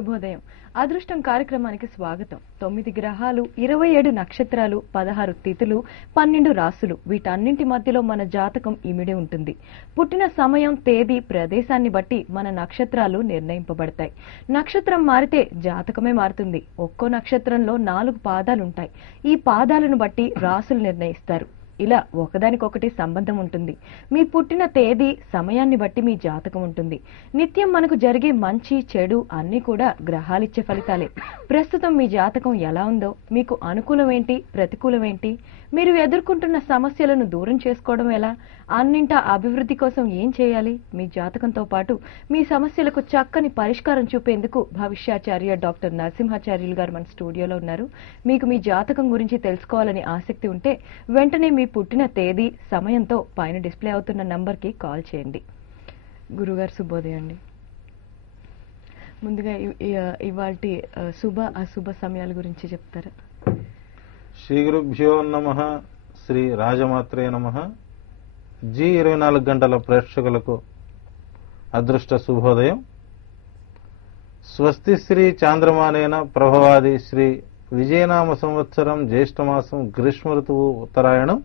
శుభోదయం. అదృష్టం కార్యక్రమానికి స్వాగతం. 9 గ్రహాలు, 27 నక్షత్రాలు, 16 తిథులు, 12 రాశులు, వీటన్నింటి మధ్యలో మన జాతకం ఇమిడి ఉంటుంది. పుట్టిన సమయం, తేదీ, ప్రదేశాన్ని బట్టి మన నక్షత్రాలు నిర్ణయింపబడతాయి. నక్షత్రం మారితే జాతకమే మారుతుంది. ఒక్కో నక్షత్రంలో 4 పాదాలుంటాయి. ఈ పాదాలను బట్టి రాశులు నిర్ణయిస్తారు. ఇలా ఒకదానికొకటి సంబంధం ఉంటుంది. మీ పుట్టిన తేదీ, సమయాన్ని బట్టి మీ జాతకం ఉంటుంది. నిత్యం మనకు జరిగే మంచి, చెడు అన్నీ కూడా గ్రహాలిచ్చే ఫలితాలే. ప్రస్తుతం మీ జాతకం ఎలా ఉందో, మీకు అనుకూలమేంటి, ప్రతికూలమేంటి, మీరు ఎదుర్కొంటున్న సమస్యలను దూరం చేసుకోవడం ఎలా, అన్నింటా అభివృద్ధి కోసం ఏం చేయాలి, మీ జాతకంతో పాటు మీ సమస్యలకు చక్కని పరిష్కారం చూపేందుకు భవిష్యాచార్య డాక్టర్ నరసింహాచార్యులు గారు మన స్టూడియోలో ఉన్నారు. మీకు మీ జాతకం గురించి తెలుసుకోవాలని ఆసక్తి ఉంటే వెంటనే మీ పుట్టిన తేదీ, సమయంతో పైన డిస్ప్లే అవుతున్న నంబర్కి కాల్ చేయండి. గురుగారు శుభోదయం అండి. ముందుగా ఇవాల్టి శుభ అశుభ సమయాల గురించి చెప్తారా? శ్రీ గురుభ్యో నమః. శ్రీ రాజమాత్రే నమః. G24 గంటల ప్రేక్షకులకు అదృష్ట శుభోదయం. స్వస్తి శ్రీ చాంద్రమానేన ప్రభవాది శ్రీ విజయనామ సంవత్సరం జ్యేష్ఠమాసం గ్రీష్మ ఋతువు ఉత్తరాయణం.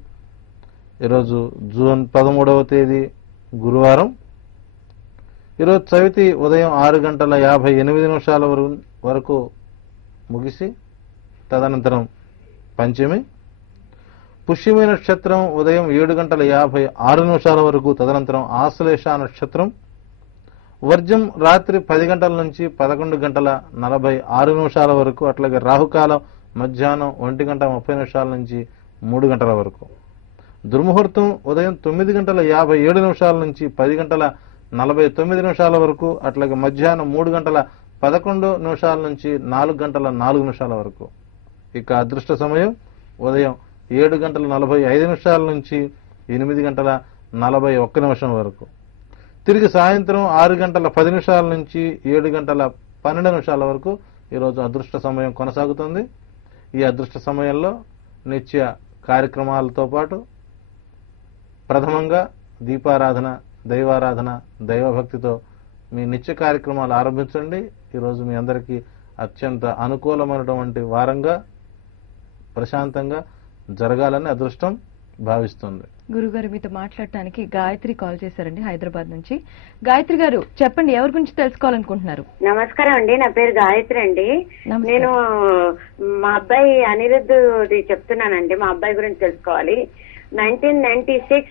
ఈరోజు జూన్ 13వ తేదీ గురువారం. ఈరోజు చవితి ఉదయం 6:58 వరకు ముగిసి తదనంతరం పంచమి. పుష్యమి నక్షత్రం ఉదయం 7:56 వరకు, తదనంతరం ఆశ్లేష నక్షత్రం. వర్జం రాత్రి 10 గంటల నుంచి 11:46 వరకు, అట్లాగే రాహుకాలం మధ్యాహ్నం 1:30 నుంచి 3 గంటల వరకు. దుర్ముహూర్తం ఉదయం 9:57 నుంచి 10:49 వరకు, అట్లాగే మధ్యాహ్నం 3:11 నుంచి 4:04 వరకు. ఇక అదృష్ట సమయం ఉదయం 7:45 నుంచి 8:41 వరకు. తిరిగి సాయంత్రం 6:10 నుంచి 7:12 వరకు ఈరోజు అదృష్ట సమయం కొనసాగుతుంది. ఈ అదృష్ట సమయంలో నిత్య కార్యక్రమాలతో పాటు ప్రథమంగా దీపారాధన, దైవారాధన, దైవభక్తితో మీ నిత్య కార్యక్రమాలు ఆరంభించండి. ఈరోజు మీ అందరికీ అత్యంత అనుకూలమైనటువంటి వారంగా, ప్రశాంతంగా జరగాలని అదృష్టం భావిస్తుంది. గురుగారు, మీతో మాట్లాడటానికి గాయత్రి కాల్ చేశారండి హైదరాబాద్ నుంచి. గాయత్రి గారు చెప్పండి, ఎవరి గురించి తెలుసుకోవాలనుకుంటున్నారు? నమస్కారం అండి, నా పేరు గాయత్రి అండి. నేను మా అబ్బాయి అనిరుద్ధ్ చెప్తున్నానండి. మా అబ్బాయి గురించి తెలుసుకోవాలి. 1996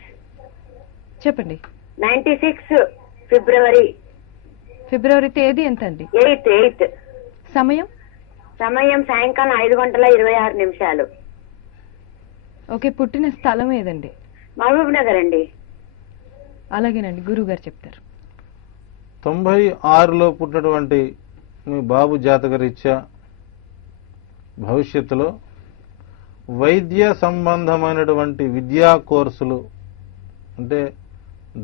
చెప్పండి. 96 ఫిబ్రవరి తేదీ ఎంత అండి? 8. సమయం సాయంకాలం 5:26. ఓకే. పుట్టిన స్థలం ఏదండి? మహబూబ్ నగర్ అండి. అలాగేనండి, గురువు గారు చెప్తారు. 96లో పుట్టినటువంటి మీ బాబు జాతక రీత్యా భవిష్యత్తులో వైద్య సంబంధమైనటువంటి విద్యా కోర్సులు, అంటే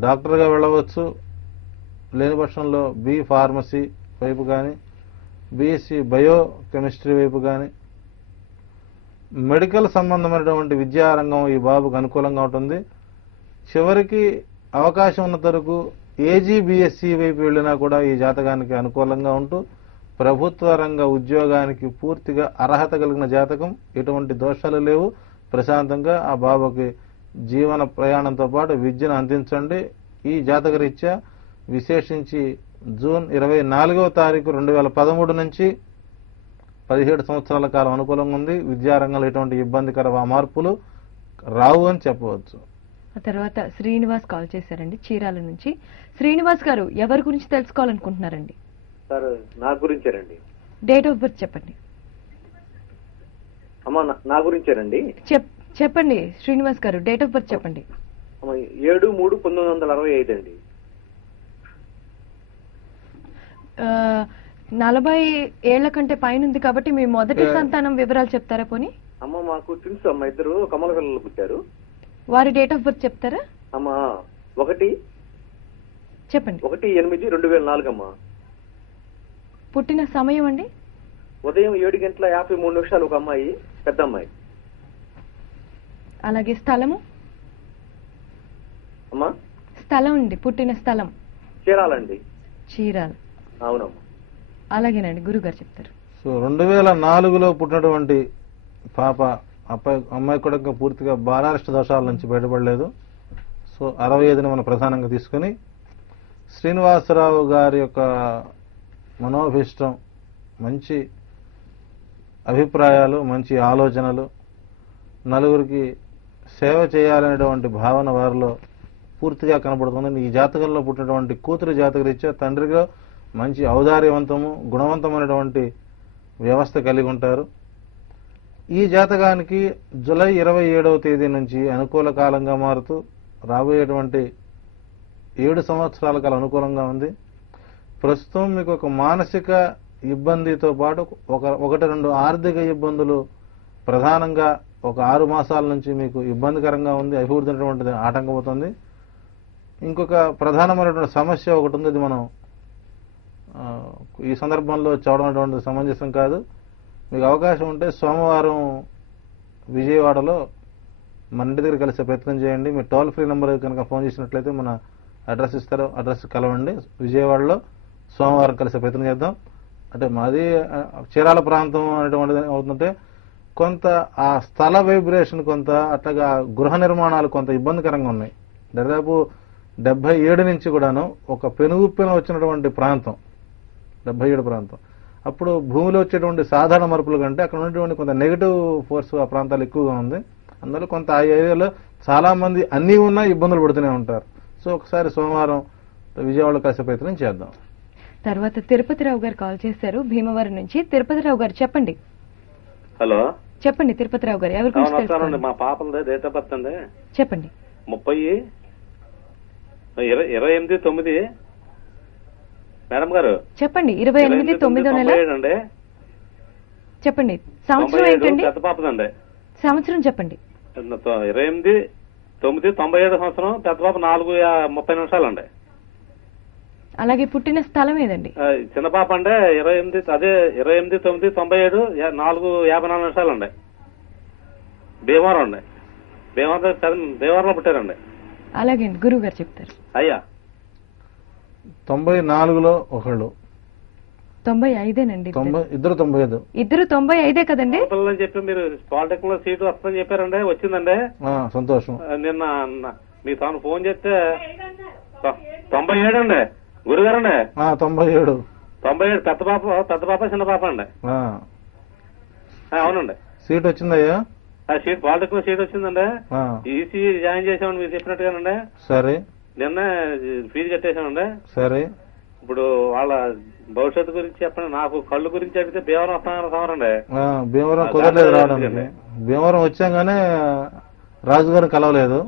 డాక్టర్గా వెళ్ళవచ్చు, లేని పక్షంలో బి ఫార్మసీ వైపు కానీ, బీఎస్సీ బయో కెమిస్ట్రీ వైపు కానీ, మెడికల్ సంబంధమైనటువంటి విద్యారంగం ఈ బాబుకు అనుకూలంగా ఉంటుంది. చివరికి అవకాశం ఉన్నంత వరకు ఏజీబీఎస్సీ వైపు వెళ్ళినా కూడా ఈ జాతకానికి అనుకూలంగా ఉంటూ ప్రభుత్వ రంగ ఉద్యోగానికి పూర్తిగా అర్హత కలిగిన జాతకం. ఎటువంటి దోషాలు లేవు. ప్రశాంతంగా ఆ బాబుకి జీవన ప్రయాణంతో పాటు విద్యను అందించండి. ఈ జాతక రీత్యా విశేషించి జూన్ 24వ తారీఖు 2013 నుంచి 17 సంవత్సరాల కాలం అనుకూలంగా ఉంది. విద్యారంగంలో ఎటువంటి ఇబ్బందికర మార్పులు రావు అని చెప్పవచ్చు. ఆ తర్వాత శ్రీనివాస్ కాల్ చేశారండి చీరాల నుంచి. శ్రీనివాస్ గారు, ఎవరి గురించి తెలుసుకోవాలనుకుంటున్నారండి? సార్, నా గురించేనండి. డేట్ ఆఫ్ బర్త్ చెప్పండి. అమ్మా, నా గురించేనండి. చెప్పండి శ్రీనివాస్ గారు, డేట్ ఆఫ్ బర్త్ చెప్పండి. 7/3/1965 అండి. 40 ఏళ్ల కంటే పైన ఉంది కాబట్టి మీ మొదటి సంతానం వివరాలు చెప్తారా పోనీ? అమ్మ, మాకు ట్విన్స్ అమ్మ, 2 కమల పిల్లలు పుట్టారు. వారి డేట్ ఆఫ్ బర్త్ చెప్తారా? అమ్మా, 1 చెప్పండి. 1/8/2004 అమ్మా. పుట్టిన సమయం అండి? ఉదయం 7:53 ఒక అమ్మాయి, పెద్ద అమ్మాయి. అలాగే స్థలము? అమ్మా, స్థలం అండి, పుట్టిన స్థలం? చీరాలండి. చీరాల. అవునమ్మా. అలాగేనండి, గురుగారు చెప్తారు. సో 2004లో పుట్టినటువంటి పాప అమ్మాయి కూడా ఇంకా పూర్తిగా బాలారిష్ట దోషాల నుంచి బయటపడలేదు. సో 65ని మనం ప్రధానంగా తీసుకుని శ్రీనివాసరావు గారి యొక్క మనోభిష్టం, మంచి అభిప్రాయాలు, మంచి ఆలోచనలు, నలుగురికి సేవ చేయాలనేటువంటి భావన వారిలో పూర్తిగా కనబడుతుంది. ఈ జాతకంలో పుట్టినటువంటి కూతురు జాతకరీత్యా తండ్రిగా మంచి ఔదార్యవంతము, గుణవంతమైనటువంటి వ్యవస్థ కలిగి ఉంటారు. ఈ జాతకానికి జూలై 27వ తేదీ నుంచి అనుకూల కాలంగా మారుతూ రాబోయేటువంటి 7 సంవత్సరాల కాలం అనుకూలంగా ఉంది. ప్రస్తుతం మీకు ఒక మానసిక ఇబ్బందితో పాటు 1-2 ఆర్థిక ఇబ్బందులు ప్రధానంగా ఒక 6 మాసాల నుంచి మీకు ఇబ్బందికరంగా ఉంది, అభివృద్ధి ఆటంకమవుతుంది. ఇంకొక ప్రధానమైనటువంటి సమస్య ఒకటి ఉంది, అది మనం ఈ సందర్భంలో చూడడం సమంజసం కాదు. మీకు అవకాశం ఉంటే సోమవారం విజయవాడలో మన ఇంటి దగ్గర కలిసే ప్రయత్నం చేయండి. మీ టోల్ ఫ్రీ నెంబర్ కనుక ఫోన్ చేసినట్లయితే మన అడ్రస్ ఇస్తారు, అడ్రస్ కలవండి. విజయవాడలో సోమవారం కలిసే ప్రయత్నం చేద్దాం. అంటే మాది చీరాల ప్రాంతం అనేటువంటిది అవుతుంటే కొంత ఆ స్థల వైబ్రేషన్, కొంత అట్లాగా గృహ నిర్మాణాలు కొంత ఇబ్బందికరంగా ఉన్నాయి. దాదాపు 77 నుంచి కూడాను ఒక పెనుగుప్పెన వచ్చినటువంటి ప్రాంతం 77 ప్రాంతం. అప్పుడు భూమిలో వచ్చేటువంటి సాధారణ మార్పుల కంటే అక్కడ ఉన్నటువంటి కొంత నెగిటివ్ ఫోర్స్ ఆ ప్రాంతాలు ఎక్కువగా ఉంది. అందులో కొంత ఆ ఏరియాలో చాలా మంది అన్నీ ఉన్నా ఇబ్బందులు పడుతూనే ఉంటారు. సో ఒకసారి సోమవారం విజయవాడలో కలిసే ప్రయత్నం చేద్దాం. తర్వాత తిరుపతిరావు గారు కాల్ చేశారు భీమవరం నుంచి. తిరుపతిరావు గారు చెప్పండి. హలో, చెప్పండి తిరుపతిరావు గారు. ఎవరి గురించి తెలుసుకోవాలి? మా పాపలది డేట్ ఆఫ్ బర్త్ అండి చెప్పండి. 30/28/9 మేడం గారు. చెప్పండి. 28/9 నెల అండి. చెప్పండి. సంవత్సరం ఏంటండి? పెద్ద పాపదండి. సంవత్సరం చెప్పండి. 28/9/97 సంవత్సరం. పెద్ద పాప 4:30 అండి. అలాగే పుట్టిన స్థలం ఏదండి? చిన్న పాప అంటే 28/9/97 4:54 అండి. భీమవరం అండి. భీమవరంలో పుట్టారండి. అలాగే అండి, గురువు గారు చెప్తారు. అయ్యా 94లో ఒకళ్ళు, 95నండి. ఇద్దరు 95. ఇద్దరు 95 కదండి. పిల్లలని చెప్పి మీరు పాలిటెక్నిక్ లో సీటు వస్తుందని చెప్పారండి. వచ్చిందండి, సంతోషం. నిన్న మీ తాను ఫోన్ చేస్తే 97 అండి గురుగారండి. 97 పెద్ద పాప చిన్న పాప అండి. అవునండి. సీట్ వచ్చిందయ్యా? సీట్ పాలిటెక్నిక్ సీట్ వచ్చిందండి. ఈసీ జాయిన్ చేసామండి మీరు చెప్పినట్టుగానండి. సరే. నిన్న ఫీజు కట్టేశామండి. సరే. ఇప్పుడు వాళ్ళ భవిష్యత్తు గురించి చెప్పండి. నాకు కళ్ళు గురించి అడిగితే భీమవరం వస్తానండి. భీమవరం కుదరలేదు రావడానికి. భీమవరం వచ్చాం కానీ రాజుగారు కలవలేదు.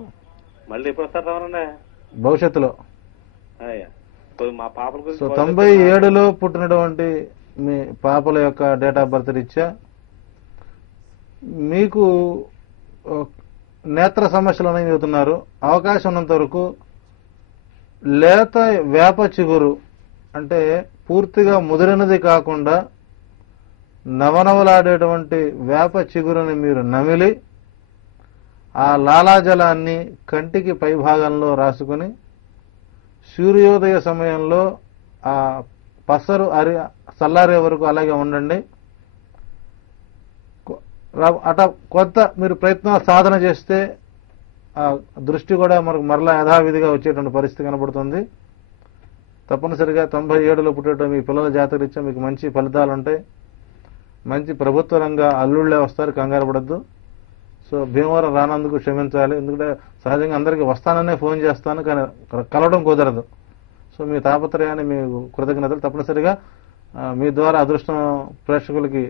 మళ్ళీ ఎప్పుడు వస్తారు రావరండి? భవిష్యత్తులో. మా పాపల గురించి 97లో పుట్టినటువంటి మీ పాపల యొక్క డేట్ ఆఫ్ బర్త్ రీత్యా మీకు నేత్ర సమస్యలు అనేవి చెబుతున్నారు. అవకాశం ఉన్నంత వరకు లేత వేప చిగురు, అంటే పూర్తిగా ముదిరినది కాకుండా నవనవలాడేటువంటి వేప చిగురుని మీరు నమిలి ఆ లాలాజలాన్ని కంటికి పైభాగంలో రాసుకుని సూర్యోదయ సమయంలో ఆ పసరు చల్లారే వరకు అలాగే ఉండండి. కొంత మీరు సాధన చేస్తే ఆ దృష్టి కూడా మనకు మరలా యథావిధిగా వచ్చేటువంటి పరిస్థితి కనబడుతుంది. తప్పనిసరిగా 97లో పుట్టేట మీ పిల్లల జాతకరీత్యా మీకు మంచి ఫలితాలు ఉంటాయి. మంచి ప్రభుత్వ రంగ అల్లుళ్లే వస్తారు, కంగారు పడద్దు. సో భీమవరం రానందుకు క్షమించాలి. ఎందుకంటే సహజంగా అందరికీ వస్తాననే ఫోన్ చేస్తాను, కానీ కలవడం కుదరదు. సో మీ తాపత్రయాన్ని మీకు కృతజ్ఞతలు. తప్పనిసరిగా మీ ద్వారా అదృష్టం ప్రేక్షకులకి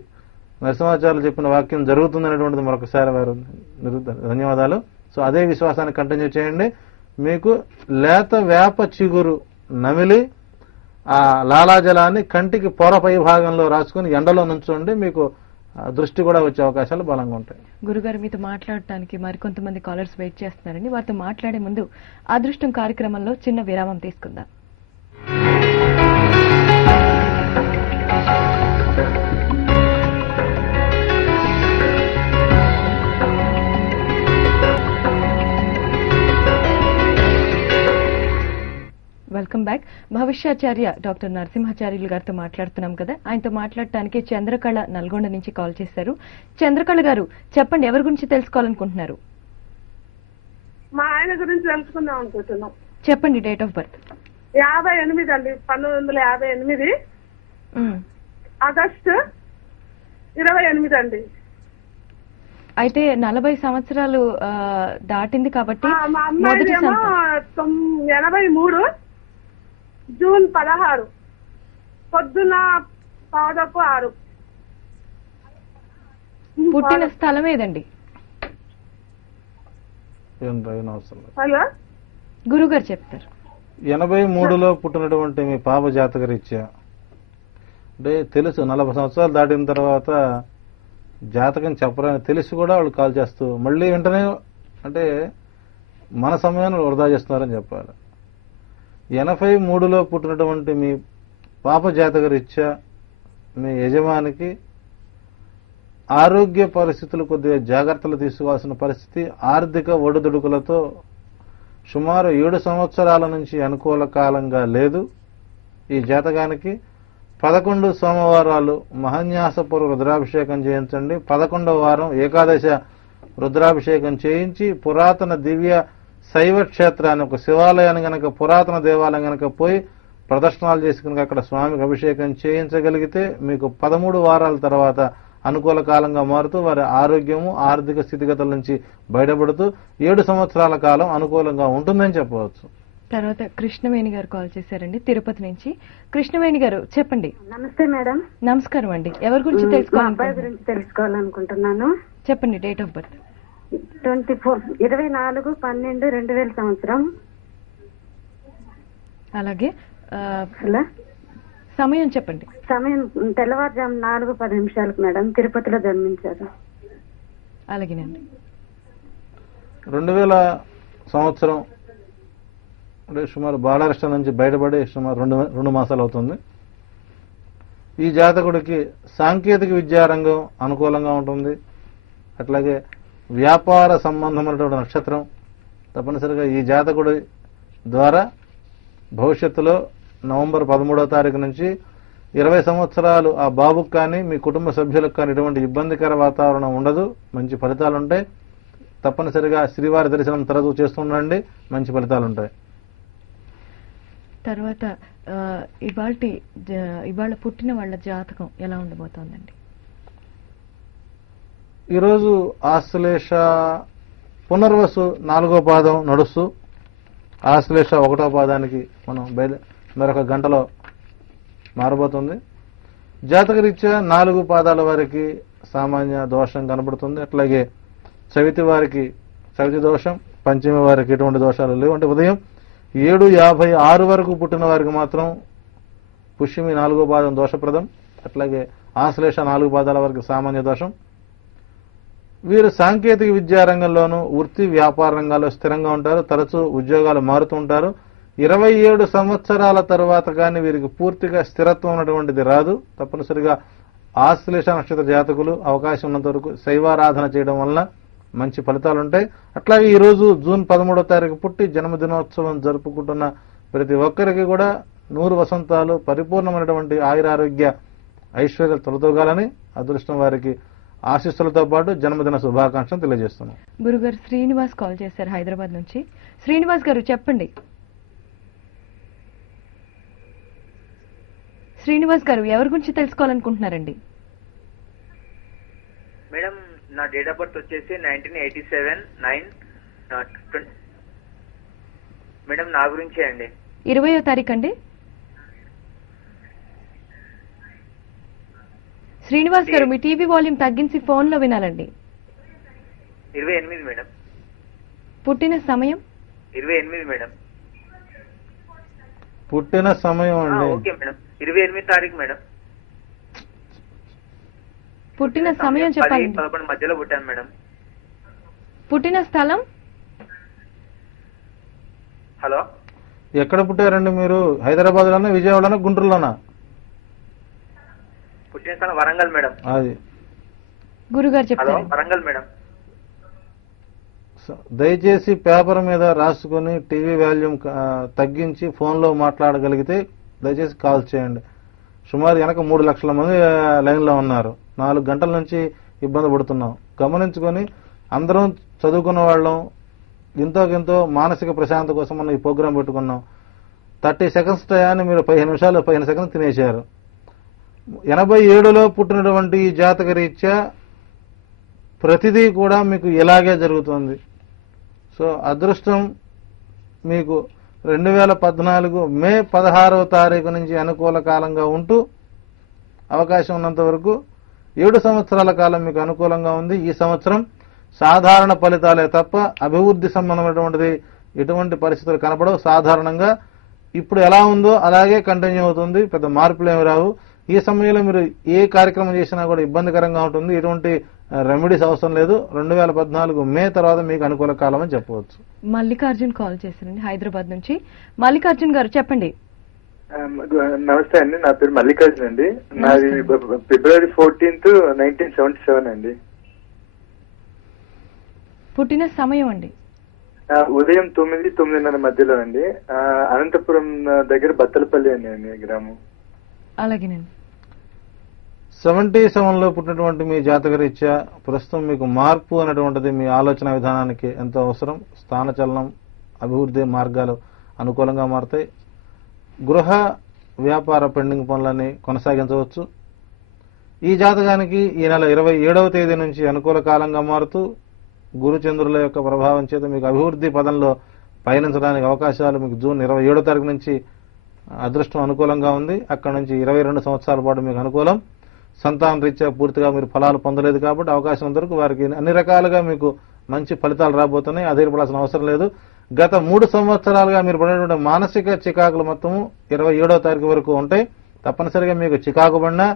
నరసింహాచార్యులు చెప్పిన వాక్యం జరుగుతుందనేటువంటిది మరొకసారి వారు ధన్యవాదాలు. సో అదే విశ్వాసాన్ని కంటిన్యూ చేయండి. మీకు లేత వేప చిగురు నమిలి ఆ లాలాజలాన్ని కంటికి పొర పై భాగంలో రాసుకుని ఎండలో నుంచోండి. మీకు దృష్టి కూడా వచ్చే అవకాశాలు బలంగా ఉంటాయి. గురుగారు, మీతో మాట్లాడటానికి మరికొంతమంది కాలర్స్ వెయిట్ చేస్తున్నారండి. వారితో మాట్లాడే ముందు అదృష్టం కార్యక్రమంలో చిన్న విరామం తీసుకుందాం. Welcome welcome back. భవిష్యాచార్య డాక్టర్ నరసింహాచార్యులు గారితో మాట్లాడుతున్నాం కదా, ఆయనతో మాట్లాడటానికి చంద్రకళ నల్గొండ నుంచి కాల్ చేశారు. చంద్రకళ గారు చెప్పండి, ఎవరి గురించి తెలుసుకోవాలనుకుంటున్నారు? మా ఆయన గురించి తెలుసుకుందాం అనుకుంటున్నాం. చెప్పండి. డేట్ ఆఫ్ బర్త్ 58 అండి, 1958 ఆగస్టు 28 అండి. అయితే 40 సంవత్సరాలు దాటింది కాబట్టి మా అమ్మాయిదేమో 83 జూన్ 16 పొద్దున 5:06. పుట్టిన స్థలం ఏదండి? హలో, గురుగారు చెప్తారు. 83లో పుట్టినటువంటి మీ పాప జాతక రీత్యా అంటే తెలుసు 40 సంవత్సరాలు దాటిన తర్వాత జాతకం చెప్పరని తెలిసి కూడా వాళ్ళు కాల్ చేస్తూ మళ్ళీ వెంటనే అంటే మన సమయాన్ని వృధా చేస్తున్నారని చెప్పాలి. 83లో పుట్టినటువంటి మీ పాప జాతక రీత్యా మీ యజమానికి ఆరోగ్య పరిస్థితులు కొద్దిగా జాగ్రత్తలు తీసుకోవాల్సిన పరిస్థితి, ఆర్థిక ఒడిదుడుకులతో సుమారు 7 సంవత్సరాల నుంచి అనుకూల కాలంగా లేదు. ఈ జాతకానికి 11 సోమవారాలు మహాన్యాసపూర్వ రుద్రాభిషేకం చేయించండి. 11వ వారం ఏకాదశ రుద్రాభిషేకం చేయించి పురాతన దివ్య శైవ క్షేత్రాన్ని, ఒక శివాలయాన్ని గనక, పురాతన దేవాలయం గనక పోయి ప్రదర్శనాలు చేసి కనుక అక్కడ స్వామికి అభిషేకం చేయించగలిగితే మీకు 13 వారాల తర్వాత అనుకూల కాలంగా మారుతూ వారి ఆరోగ్యము, ఆర్థిక స్థితిగతుల నుంచి బయటపడుతూ 7 సంవత్సరాల కాలం అనుకూలంగా ఉంటుందని చెప్పవచ్చు. తర్వాత కృష్ణవేణి గారు కాల్ చేశారండి, తిరుపతి నుంచి. కృష్ణవేణి గారు చెప్పండి. నమస్తే మేడం. నమస్కారం అండి. ఎవరి గురించి అబ్బాయి తెలుసుకోవాలి? గురించి తెలుసుకోవాలనుకుంటున్నాను. చెప్పండి. డేట్ ఆఫ్ బర్త్ 24/12/2000 సంవత్సరం. అలాగే హలో, సమయం చెప్పండి. సమయం తెల్లవారుజాము 4:10 మేడం. తిరుపతిలో జన్మించారు. అలాగేనండి. 2000 సంవత్సరం అంటే సుమారు బాలారిష్టం నుంచి బయటపడి సుమారు 2 మాసాలు అవుతుంది. ఈ జాతకుడికి సాంకేతిక విద్యారంగం అనుకూలంగా ఉంటుంది. అట్లాగే వ్యాపార సంబంధమైనటువంటి నక్షత్రం తప్పనిసరిగా ఈ జాతకుడి ద్వారా భవిష్యత్తులో నవంబర్ 13వ తారీఖు నుంచి 20 సంవత్సరాలు ఆ బాబుకు కానీ మీ కుటుంబ సభ్యులకు కానీ ఎటువంటి ఇబ్బందికర వాతావరణం ఉండదు. మంచి ఫలితాలు ఉంటాయి. తప్పనిసరిగా శ్రీవారి దర్శనం తరచూ చేస్తుండండి, మంచి ఫలితాలు ఉంటాయి. తర్వాత ఇవాళ పుట్టిన వాళ్ళ జాతకం ఎలా ఉండబోతోందండి? ఈరోజు ఆశ్లేష పునర్వసు 4వ పాదం నడుస్తూ ఆశ్లేష 1వ పాదానికి మనం మరొక గంటలో మారబోతుంది. జాతకరీత్యా 4 పాదాల వారికి సామాన్య దోషం కనబడుతుంది. అట్లాగే చవితి వారికి చవితి దోషం, పంచమి వారికి ఎటువంటి దోషాలు లేవు. అంటే ఉదయం 7:56 వరకు పుట్టిన వారికి మాత్రం పుష్యమి 4వ పాదం దోషప్రదం. అట్లాగే ఆశ్లేష 4 పాదాల వారికి సామాన్య దోషం. వీరు సాంకేతిక విద్యారంగంలోనూ వృత్తి వ్యాపార రంగాల్లో స్థిరంగా ఉంటారు. తరచూ ఉద్యోగాలు మారుతూ ఉంటారు. 27 సంవత్సరాల తర్వాత కానీ వీరికి పూర్తిగా స్థిరత్వం ఉన్నటువంటిది రాదు. తప్పనిసరిగా ఆశ్లేష నక్షత్ర జాతకులు అవకాశం ఉన్నంత వరకు శైవారాధన చేయడం వలన మంచి ఫలితాలుంటాయి. అట్లాగే ఈ రోజు జూన్ 13వ తారీఖు పుట్టి జన్మదినోత్సవం జరుపుకుంటున్న ప్రతి ఒక్కరికి కూడా 100 వసంతాలు పరిపూర్ణమైనటువంటి ఆయురారోగ్య ఐశ్వర్యాలు తొలతూగాలని అదృష్టం వారికి ఆశీస్సులతో పాటు జన్మదిన శుభాకాంక్షలు తెలియజేస్తున్నాం. గురుగారు శ్రీనివాస్ కాల్ చేశారు హైదరాబాద్ నుంచి. శ్రీనివాస్ గారు చెప్పండి. శ్రీనివాస్ గారు ఎవరి గురించి తెలుసుకోవాలనుకుంటున్నారండి? మేడం నా డేట్ ఆఫ్ బర్త్ వచ్చేసి 1987/9 మేడం. నా గురించే అండి. 20వ తారీఖు అండి. శ్రీనివాస్ గారు మీ టీవీ వాల్యూమ్ తగ్గించి ఫోన్ లో వినాలండి. 28 మేడం. పుట్టిన సమయం 28 మేడం. పుట్టిన సమయం అండి. Okay madam. 28 తారీఖు మేడం. పుట్టిన సమయం చెప్పండి. 10-11 మధ్యలో పుట్టాను మేడం. పుట్టిన స్థలం? హలో, ఎక్కడ పుట్టారండి మీరు? హైదరాబాద్ లోనా, విజయవాడలోనా, గుంటూరులోనా? పుట్టిన స్థలం వరంగల్ మేడం. అది గురుగారు హలో, చెప్తారు. వరంగల్ మేడం. దయచేసి పేపర్ మీద రాసుకుని టీవీ వాల్యూమ్ తగ్గించి ఫోన్లో మాట్లాడగలిగితే దయచేసి కాల్ చేయండి. సుమారు వెనక 3 లక్షల మంది లైన్లో ఉన్నారు. 4 గంటల నుంచి ఇబ్బంది పడుతున్నాం. గమనించుకొని అందరం చదువుకున్న వాళ్ళం ఎంతో మానసిక ప్రశాంతత కోసం మనం ఈ ప్రోగ్రాం పెట్టుకున్నాం. 30 సెకండ్స్ టయాన్ని మీరు 15 నిమిషాలు 15 సెకండ్స్ తినేశారు. 87లో పుట్టినటువంటి ఈ జాతక రీత్యా ప్రతిదీ కూడా మీకు ఇలాగే జరుగుతుంది. సో అదృష్టం మీకు 2014 మే 16వ తారీఖు నుంచి అనుకూల కాలంగా ఉంటూ అవకాశం ఉన్నంత వరకు 7 సంవత్సరాల కాలం మీకు అనుకూలంగా ఉంది. ఈ సంవత్సరం సాధారణ ఫలితాలే తప్ప అభివృద్ధి సంబంధమైనటువంటిది ఎటువంటి పరిస్థితులు కనపడవు. సాధారణంగా ఇప్పుడు ఎలా ఉందో అలాగే కంటిన్యూ అవుతుంది. పెద్ద మార్పులు ఏమి రావు. ఈ సమయంలో మీరు ఏ కార్యక్రమం చేసినా కూడా ఇబ్బందికరంగా ఉంటుంది. ఎటువంటి రెమెడీస్ అవసరం లేదు. 2014 మే తర్వాత మీకు అనుకూల కాలం అని చెప్పవచ్చు. మల్లికార్జున్ కాల్ చేశారండి హైదరాబాద్ నుంచి. మల్లికార్జున్ గారు చెప్పండి. నమస్తే అండి, నా పేరు మల్లికార్జున్ అండి. నాది ఫిబ్రవరి 14th 1977 అండి. పుట్టిన సమయం అండి? ఉదయం 9-9:30 మధ్యలో అండి. అనంతపురం దగ్గర బత్తలపల్లి అండి గ్రామం. అలాగేనండి. 77లో పుట్టినటువంటి మీ జాతక రీత్యా ప్రస్తుతం మీకు మార్పు అనేటువంటిది మీ ఆలోచన విధానానికి ఎంతో అవసరం. స్థానచలనం, అభివృద్ధి మార్గాలు అనుకూలంగా మారుతాయి. గృహ వ్యాపార పెండింగ్ పనులని కొనసాగించవచ్చు. ఈ జాతకానికి ఈ నెల 27వ తేదీ నుంచి అనుకూల కాలంగా మారుతూ గురుచంద్రుల యొక్క ప్రభావం చేత మీకు అభివృద్ధి పదంలో పయనించడానికి అవకాశాలు మీకు జూన్ 27వ తారీఖు నుంచి అదృష్టం అనుకూలంగా ఉంది. అక్కడ నుంచి 22 సంవత్సరాల పాటు మీకు అనుకూలం. సంతాన రీత్యా పూర్తిగా మీరు ఫలాలు పొందలేదు కాబట్టి అవకాశం వరకు వారికి అన్ని రకాలుగా మీకు మంచి ఫలితాలు రాబోతున్నాయి. అధైర్యపడాల్సిన అవసరం లేదు. గత 3 సంవత్సరాలుగా మీరు పడినటువంటి మానసిక చికాకులు మొత్తము 27వ తారీఖు వరకు ఉంటాయి. తప్పనిసరిగా మీకు చికాకు పడినా,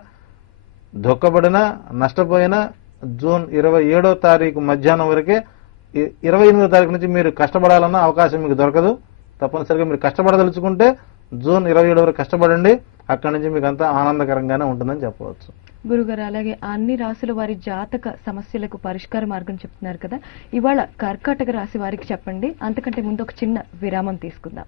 దుఃఖపడినా, నష్టపోయినా జూన్ 27వ తారీఖు మధ్యాహ్నం వరకే. 28వ తారీఖు నుంచి మీరు కష్టపడాలన్న అవకాశం మీకు దొరకదు. తప్పనిసరిగా మీరు కష్టపడదలుచుకుంటే జూన్ 27 వరకు కష్టపడండి. అక్కడి నుంచి మీకు అంతా ఆనందకరంగానే ఉంటుందని చెప్పవచ్చు. గురుగారు, అలాగే అన్ని రాశుల వారి జాతక సమస్యలకు పరిష్కార మార్గం చెప్తున్నారు కదా, ఇవాళ కర్కాటక రాశి వారికి చెప్పండి. అంతకంటే ముందు ఒక చిన్న విరామం తీసుకుందాం.